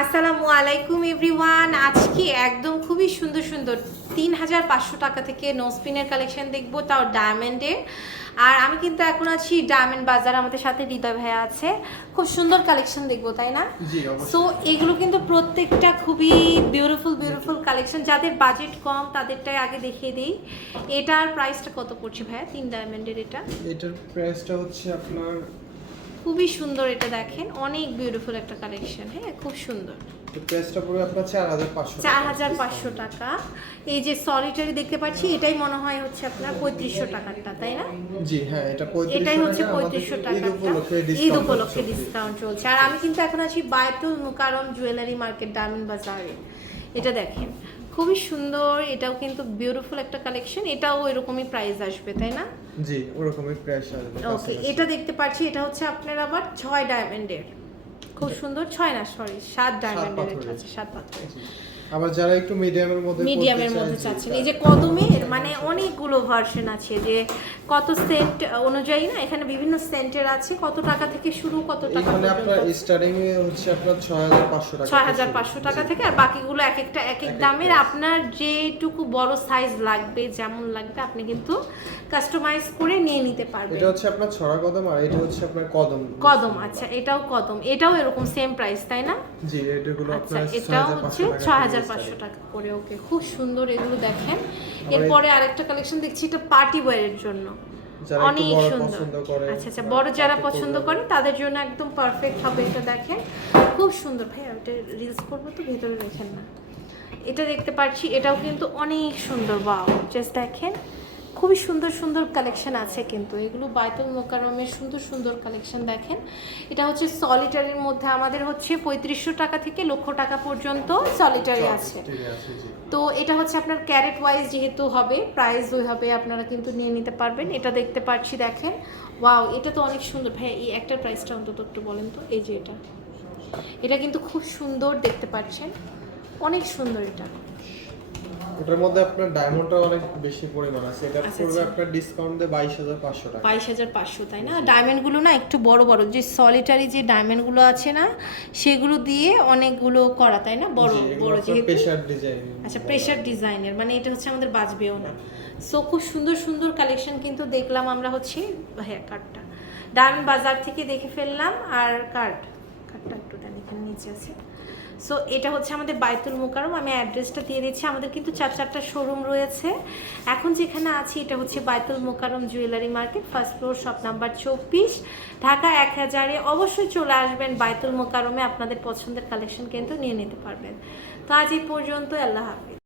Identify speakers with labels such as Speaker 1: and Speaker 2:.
Speaker 1: আসসালামু আলাইকুম এভরিওয়ান আজকে একদম খুবই সুন্দর সুন্দর তিন হাজার পাঁচশো টাকা থেকে নোসপিনের কালেকশন দেখব তাও ডায়মন্ডের আর আমি কিন্তু এখন আছি ডায়মন্ড বাজার আমাদের সাথে হৃদয় ভাইয়া আছে। খুব সুন্দর কালেকশন দেখব তাই না?
Speaker 2: জি
Speaker 1: সো এগুলো কিন্তু প্রত্যেকটা খুবই বিউটিফুল বিউটিফুল কালেকশন যাদের বাজেট কম তাদেরটাই আগে দেখিয়ে দিই। এটার প্রাইসটা কত পড়ছে ভাইয়া তিন ডায়মন্ডের এটা?
Speaker 2: এটার প্রাইসটা হচ্ছে আপনার
Speaker 1: খুবই সুন্দর এটা দেখেন অনেক বিউটিফুল একটা কালেকশন হ্যাঁ খুব সুন্দর।
Speaker 2: প্রাইসটা পড়বে আপনার চার হাজার পাঁচশো
Speaker 1: চার হাজার পাঁচশো টাকা। এই যে সলিটারি দেখতে পাচ্ছি এটাই মনে হয় হচ্ছে আপনার পঁয়ত্রিশশো টাকারটা তাই না?
Speaker 2: জি হ্যাঁ এটা
Speaker 1: এটাই হচ্ছে
Speaker 2: পঁয়ত্রিশশো
Speaker 1: পঁয়ত্রিশশো
Speaker 2: টাকা
Speaker 1: টাকাটা
Speaker 2: ঈদ উপলক্ষে ডিসকাউন্ট
Speaker 1: চলছে। আর আমি কিন্তু এখন আছি Baitul Mukarram jewellery market diamond বাজারে এটা দেখেন। খুবই সুন্দর এটাও কিন্তু বিউটিফুল একটা কালেকশন এটাও এরকমই প্রাইস আসবে তাই না?
Speaker 2: জি ওরকমই প্রাইস আসবে
Speaker 1: ওকে এটা দেখতে পাচ্ছি এটা হচ্ছে আপনার আবার ছয় ডায়মন্ডের খুব সুন্দর ছয় না সরি সাত ডায়মন্ডের আছে সাত পাথরের।
Speaker 2: আবার যারা একটু মিডিয়ামের মধ্যে
Speaker 1: মিডিয়ামের মধ্যে চাচ্ছেন এই যে কদমের মানে অনেকগুলো ভার্সন আছে যে কত সেন্ট অনুযায়ী না এখানে বিভিন্ন সেন্টের আছে কত টাকা থেকে শুরু কত টাকা
Speaker 2: এখানে আপনার স্টার্টিং এ হচ্ছে আপনার ছয় হাজার পাঁচশো টাকা
Speaker 1: ছয় হাজার পাঁচশো টাকা থেকে আর বাকিগুলো এক একটা এক এক দামের। আপনার যেটুকু বড় সাইজ লাগবে যেমন লাগবে আপনি কিন্তু কাস্টমাইজ করে নিয়ে নিতে পারবেন।
Speaker 2: এটা হচ্ছে আপনার ছড়া কদম আর এটা হচ্ছে আপনার কদম।
Speaker 1: কদম আচ্ছা এটাও কদম। এটাও এরকম সেম প্রাইস তাই না?
Speaker 2: জি এটাগুলো
Speaker 1: আচ্ছা
Speaker 2: আপনার
Speaker 1: এটাও হচ্ছে ছয় হাজার পাঁচশো টাকা করে ওকে। খুব সুন্দর এগুলো দেখেন। এরপরে আরেকটা কালেকশন দেখছি এটা পার্টি ওয়্যারের জন্য। অনেক সুন্দর। আচ্ছা আচ্ছা বড় যারা পছন্দ করে তাদের জন্য একদম পারফেক্ট হবে এটা দেখেন। খুব সুন্দর। ভাই ওটা রিলস করব তো ভেতরে দেখেন না। এটা দেখতে পাচ্ছি এটাও কিন্তু অনেক সুন্দর। বাও জাস্ট দেখেন। খুবই সুন্দর সুন্দর কালেকশন আছে কিন্তু। এগুলো বাইতুল মোকারমের সুন্দর সুন্দর কালেকশন দেখেন। এটা হচ্ছে সলিটারির মধ্যে আমাদের হচ্ছে পঁয়ত্রিশশো টাকা থেকে লক্ষ টাকা পর্যন্ত সলিটারি আছে। তো এটা হচ্ছে আপনার ক্যারেট ওয়াইজ যেহেতু হবে প্রাইস ওইভাবে আপনারা কিন্তু নিয়ে নিতে পারবেন। এটা দেখতে পাচ্ছি দেখেন। ওয়াও এটা তো অনেক সুন্দর। ভাই এই একটা প্রাইসটা অন্তত একটু বলেন তো। এই যে এটা। এটা কিন্তু খুব সুন্দর দেখতে পাচ্ছেন। অনেক সুন্দর এটা।
Speaker 2: ওটার মধ্যে আপনার ডায়মন্ডটা অনেক বেশি পরিমাণ আছে। এটা
Speaker 1: আচ্ছা,
Speaker 2: পড়বে
Speaker 1: আচ্ছা।
Speaker 2: আপনার ডিসকাউন্ট দিয়ে বাইশ হাজার পাঁচশো টাকা।
Speaker 1: বাইশ হাজার পাঁচশো তাই না? ডায়মন্ডগুলো না একটু বড় বড়। যে সলিটারি যে ডায়মন্ডগুলো আছে না সেগুলো দিয়ে অনেকগুলো করা তাই না? বড় বড় যেহেতু।
Speaker 2: প্রেশার ডিজাইন
Speaker 1: আচ্ছা প্রেশার ডিজাইনের মানে এটা হচ্ছে আমাদের বাজবেও না। সো খুব সুন্দর সুন্দর কালেকশন কিন্তু দেখলাম আমরা হচ্ছে হ্যাঁ কার্ডটা ডায়মন্ড বাজার থেকে দেখে ফেললাম। আর কার্ড কার্ডটা একটু এখানে নিচে আছে। সো এটা হচ্ছে আমাদের বায়তুল মোকারম আমি অ্যাড্রেসটা দিয়ে দিচ্ছি। আমাদের কিন্তু চার, চারটা শোরুম রয়েছে। এখন যেখানে আছি, এটা হচ্ছে Baitul Mokarram jewellery market first floor shop number চব্বিশ। ঢাকা এক হাজারে। অবশ্যই চলে আসবেন বায়তুল মোকারমে আপনাদের পছন্দের কালেকশন কিন্তু নিয়ে নিতে পারবেন। তো আজ এই পর্যন্ত আল্লাহ হাফিজ।